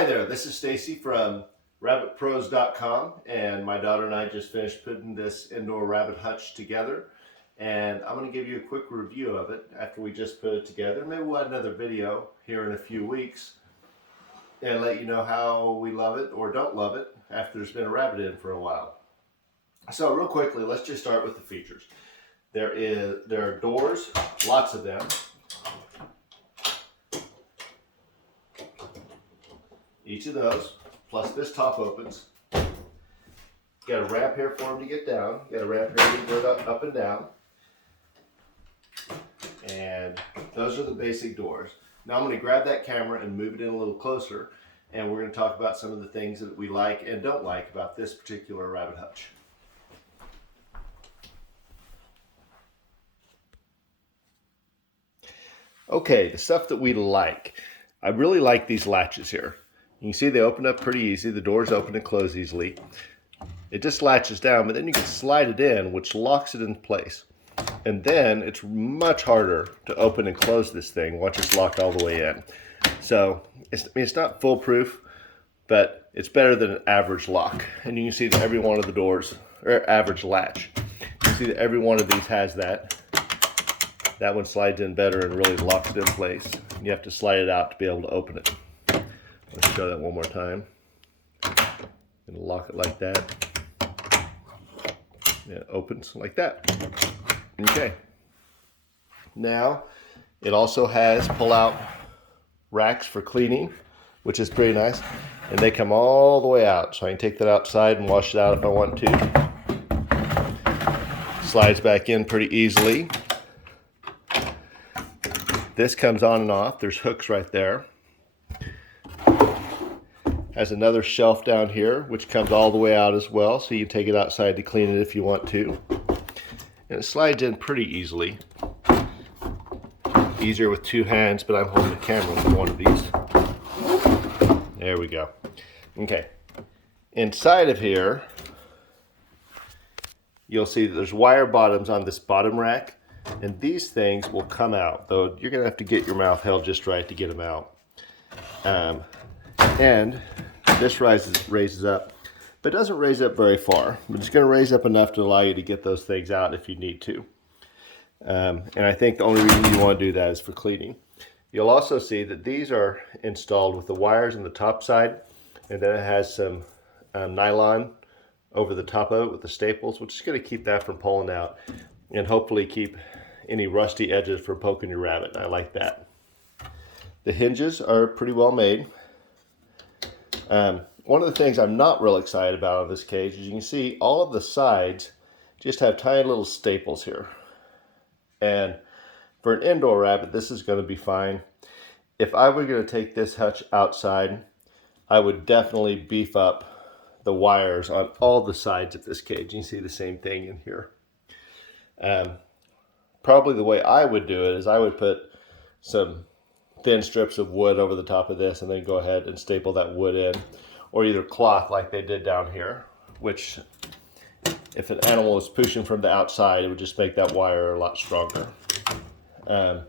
Hi there, this is Stacy from rabbitpros.com, and my daughter and I just finished putting this indoor rabbit hutch together, and I'm going to give you a quick review of it after we just put it together. Maybe we'll add another video here in a few weeks and let you know how we love it or don't love it after there's been a rabbit in for a while. So real quickly, let's just start with the features. There are doors, lots of them. Each of those, plus this top opens. Got a ramp here for them to get down. Got a ramp here to go up and down. And those are the basic doors. Now I'm going to grab that camera and move it in a little closer, and we're going to talk about some of the things that we like and don't like about this particular rabbit hutch. Okay, the stuff that we like. I really like these latches here. You can see they open up pretty easy. The doors open and close easily. It just latches down, but then you can slide it in, which locks it in place. And then it's much harder to open and close this thing once it's locked all the way in. So it's not foolproof, but it's better than an average lock. And you can see that every one of the doors, or average latch, you can see that every one of these has that. That one slides in better and really locks it in place. You have to slide it out to be able to open it. Let's show that one more time. And lock it like that. And it opens like that. Okay. Now, it also has pull-out racks for cleaning, which is pretty nice. And they come all the way out, so I can take that outside and wash it out if I want to. Slides back in pretty easily. This comes on and off. There's hooks right there. Has another shelf down here, which comes all the way out as well, so you can take it outside to clean it if you want to. And it slides in pretty easily. Easier with two hands, but I'm holding the camera with one of these. There we go. Okay. Inside of here, you'll see that there's wire bottoms on this bottom rack, and these things will come out, though you're going to have to get your mouth held just right to get them out. And this raises up, but doesn't raise up very far. But it's going to raise up enough to allow you to get those things out if you need to. And I think the only reason you want to do that is for cleaning. You'll also see that these are installed with the wires on the top side, and then it has some nylon over the top of it with the staples, which is going to keep that from pulling out and hopefully keep any rusty edges from poking your rabbit. I like that. The hinges are pretty well made. One of the things I'm not real excited about on this cage is you can see all of the sides just have tiny little staples here. And for an indoor rabbit, this is going to be fine. If I were going to take this hutch outside, I would definitely beef up the wires on all the sides of this cage. You can see the same thing in here. Probably the way I would do it is I would put some thin strips of wood over the top of this and then go ahead and staple that wood in, or either cloth like they did down here, which if an animal was pushing from the outside, it would just make that wire a lot stronger. The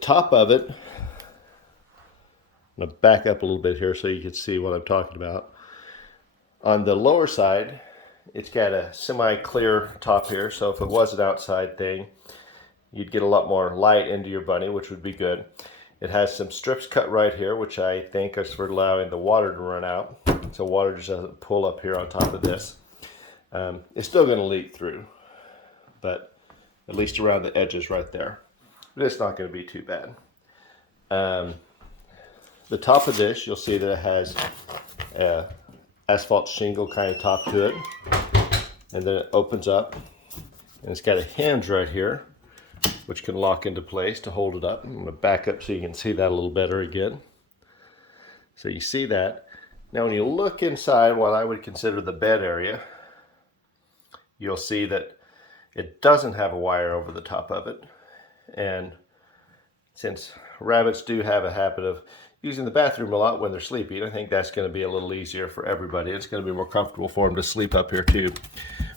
top of it, I'm going to back up a little bit here so you can see what I'm talking about. On the lower side, it's got a semi-clear top here, so if it was an outside thing, you'd get a lot more light into your bunny, which would be good. It has some strips cut right here, which I think is for allowing the water to run out, so water just doesn't pull up here on top of this. It's still going to leak through, but at least around the edges right there. But it's not going to be too bad. The top of this, you'll see that it has asphalt shingle kind of top to it, and then it opens up, and it's got a hinge right here which can lock into place to hold it up. I'm going to back up so you can see that a little better again. So you see that. Now when you look inside what I would consider the bed area, you'll see that it doesn't have a wire over the top of it. And since rabbits do have a habit of using the bathroom a lot when they're sleeping, I think that's going to be a little easier for everybody. It's going to be more comfortable for them to sleep up here too.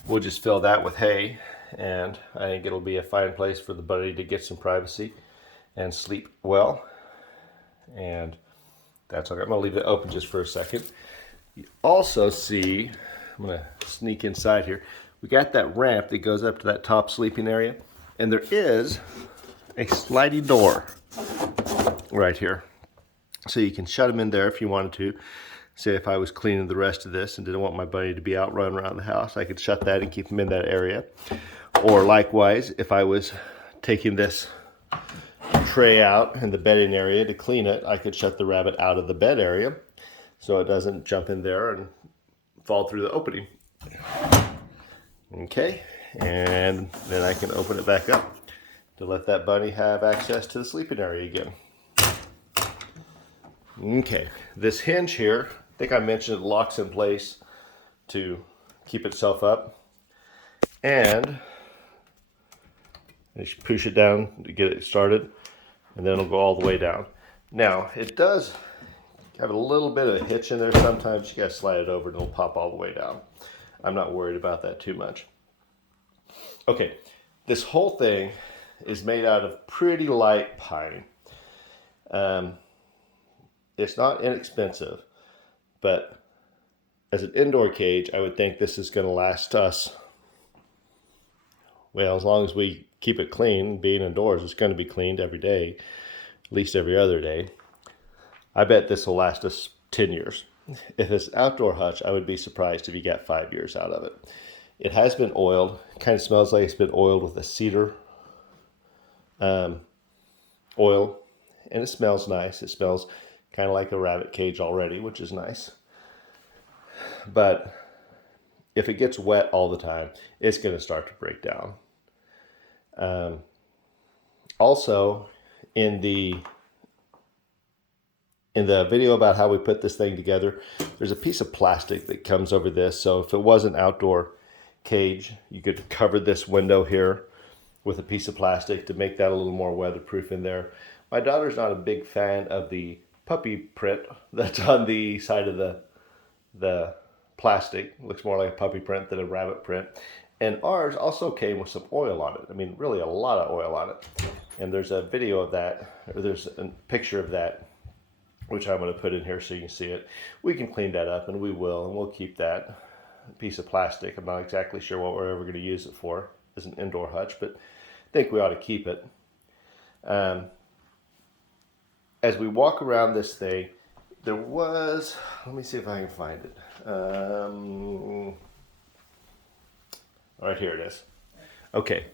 We'll just fill that with hay, and I think it'll be a fine place for the bunny to get some privacy and sleep well. And That's okay. I'm going to leave it open just for a second. You also see, I'm going to sneak inside here. We got that ramp that goes up to that top sleeping area, and there is a sliding door right here. So you can shut them in there if you wanted to. Say if I was cleaning the rest of this and didn't want my buddy to be out running around the house, I could shut that and keep him in that area. Or likewise, if I was taking this tray out in the bedding area to clean it, I could shut the rabbit out of the bed area so it doesn't jump in there and fall through the opening. Okay, and then I can open it back up to let that bunny have access to the sleeping area again. Okay, this hinge here, I think I mentioned it locks in place to keep itself up, and you push it down to get it started, and then it'll go all the way down. Now, it does have a little bit of a hitch in there. Sometimes you gotta slide it over and it'll pop all the way down. I'm not worried about that too much. Okay, this whole thing is made out of pretty light pine. It's not inexpensive, but as an indoor cage, I would think this is going to last us, well, as long as we keep it clean. Being indoors, it's going to be cleaned every day, at least every other day. I bet this will last us 10 years. If it's outdoor hutch, I would be surprised if you got 5 years out of it. It has been oiled. It kind of smells like it's been oiled with a cedar oil, and it smells nice. It smells kind of like a rabbit cage already, which is nice. But if it gets wet all the time, it's going to start to break down. Also, in the video about how we put this thing together, there's a piece of plastic that comes over this. So if it was an outdoor cage, you could cover this window here with a piece of plastic to make that a little more weatherproof in there. My daughter's not a big fan of the puppy print that's on the side of the plastic. It looks more like a puppy print than a rabbit print. And ours also came with some oil on it. I mean, really a lot of oil on it. And there's a video of that, or there's a picture of that, which I'm going to put in here so you can see it. We can clean that up, and we will, and we'll keep that piece of plastic. I'm not exactly sure what we're ever going to use it for as an indoor hutch, but I think we ought to keep it. As we walk around this thing, there was, let me see if I can find it. Right here it is. Okay,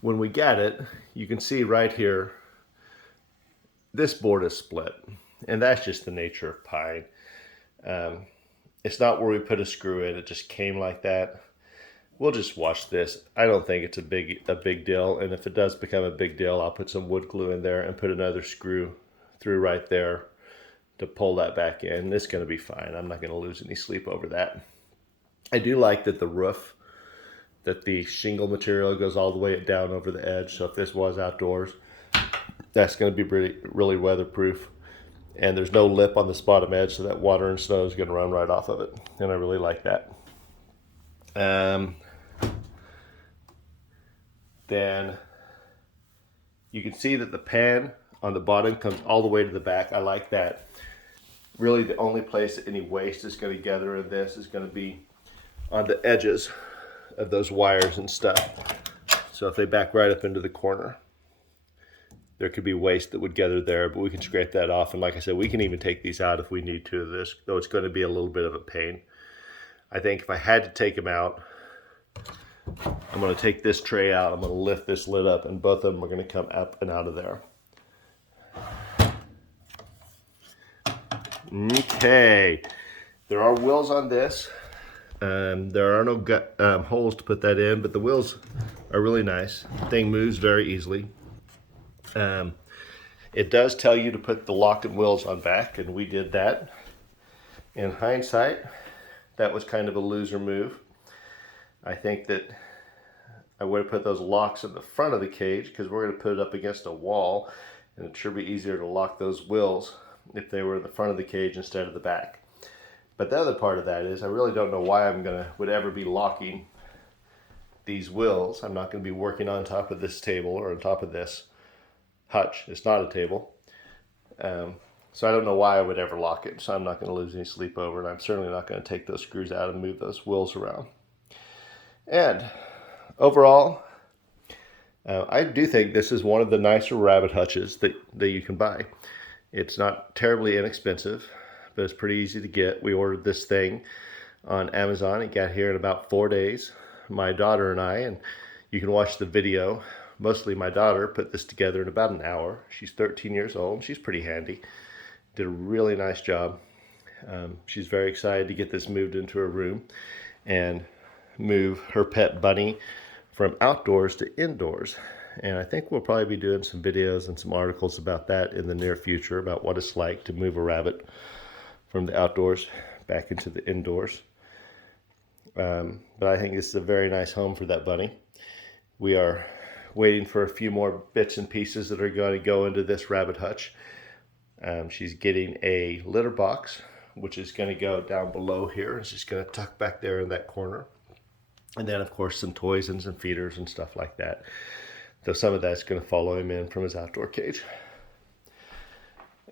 when we got it, you can see right here, this board is split, and that's just the nature of pine. It's not where we put a screw in, it just came like that. We'll just wash this. I don't think it's a big deal, and if it does become a big deal, I'll put some wood glue in there and put another screw through right there to pull that back in. It's going to be fine. I'm not going to lose any sleep over that. I do like that the roof, that the shingle material goes all the way down over the edge. So if this was outdoors, that's going to be really weatherproof. And there's no lip on the bottom edge, so that water and snow is going to run right off of it. And I really like that. Then you can see that the pan on the bottom comes all the way to the back. I like that. Really the only place that any waste is going to gather in this is going to be on the edges of those wires and stuff. So if they back right up into the corner, there could be waste that would gather there, but we can scrape that off. And like I said, we can even take these out if we need to. Though it's going to be a little bit of a pain. I think if I had to take them out, I'm going to take this tray out. I'm going to lift this lid up, and both of them are going to come up and out of there. Okay, there are wheels on this. There are no holes to put that in, but the wheels are really nice. The thing moves very easily. It does tell you to put the locking wheels on back, and we did that. In hindsight, that was kind of a loser move. I think that I would have put those locks in the front of the cage because we're going to put it up against a wall, and it should be easier to lock those wheels if they were in the front of the cage instead of the back. But the other part of that is I really don't know why would ever be locking these wheels. I'm not going to be working on top of this table or on top of this hutch. It's not a table. So I don't know why I would ever lock it. So I'm not going to lose any sleep over, and I'm certainly not going to take those screws out and move those wheels around. And overall, I do think this is one of the nicer rabbit hutches that you can buy. It's not terribly inexpensive, but it's pretty easy to get. We ordered this thing on Amazon. It got here in about 4 days. My daughter and I, and you can watch the video. Mostly my daughter put this together in about an hour. She's 13 years old, and she's pretty handy. Did a really nice job. She's very excited to get this moved into her room and move her pet bunny from outdoors to indoors. And I think we'll probably be doing some videos and some articles about that in the near future, about what it's like to move a rabbit from the outdoors back into the indoors. But I think this is a very nice home for that bunny. We are waiting for a few more bits and pieces that are going to go into this rabbit hutch. She's getting a litter box, which is going to go down below here. It's just going to tuck back there in that corner. And then, of course, some toys and some feeders and stuff like that. So some of that's going to follow him in from his outdoor cage.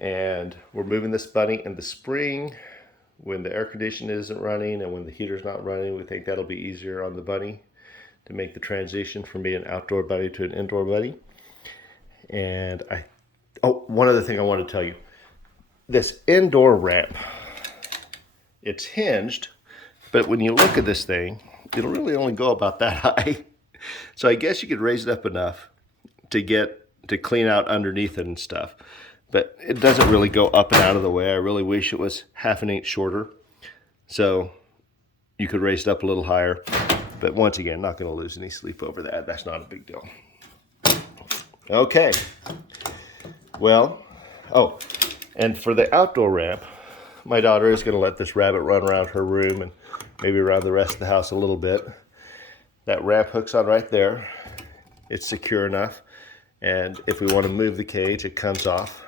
And we're moving this bunny in the spring when the air conditioner isn't running and when the heater's not running. We think that'll be easier on the bunny to make the transition from being an outdoor bunny to an indoor bunny. And one other thing I want to tell you. This indoor ramp, it's hinged, but when you look at this thing, it'll really only go about that high. So I guess you could raise it up enough to clean out underneath it and stuff. But it doesn't really go up and out of the way. I really wish it was half an inch shorter. So you could raise it up a little higher. But once again, not going to lose any sleep over that. That's not a big deal. Okay. Well, and for the outdoor ramp, my daughter is going to let this rabbit run around her room and maybe around the rest of the house a little bit. That ramp hooks on right there. It's secure enough. And if we want to move the cage, it comes off.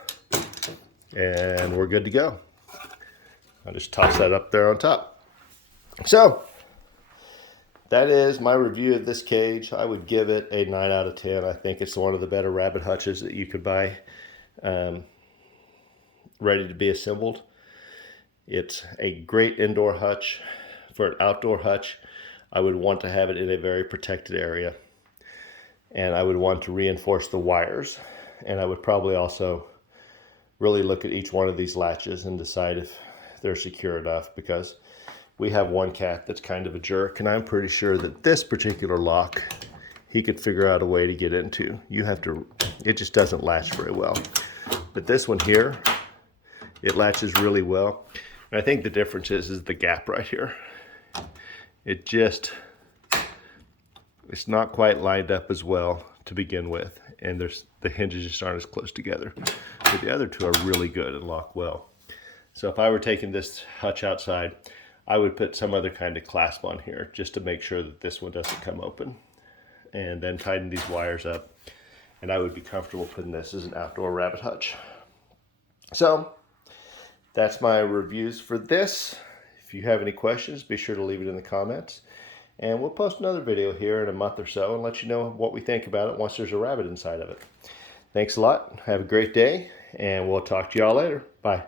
And we're good to go. I'll just toss that up there on top. So, that is my review of this cage. I would give it a 9 out of 10. I think it's one of the better rabbit hutches that you could buy ready to be assembled. It's a great indoor hutch. For an outdoor hutch, I would want to have it in a very protected area. And I would want to reinforce the wires. And I would probably also really look at each one of these latches and decide if they're secure enough, because we have one cat that's kind of a jerk, and I'm pretty sure that this particular lock he could figure out a way to get into. It just doesn't latch very well. But this one here, it latches really well. And I think the difference is the gap right here. It's not quite lined up as well to begin with, and the hinges just aren't as close together. But the other two are really good and lock well. So if I were taking this hutch outside, I would put some other kind of clasp on here just to make sure that this one doesn't come open, and then tighten these wires up, and I would be comfortable putting this as an outdoor rabbit hutch. So that's my reviews for this. If you have any questions, be sure to leave it in the comments, and we'll post another video here in a month or so and let you know what we think about it once there's a rabbit inside of it. Thanks a lot. Have a great day, and we'll talk to y'all later. Bye.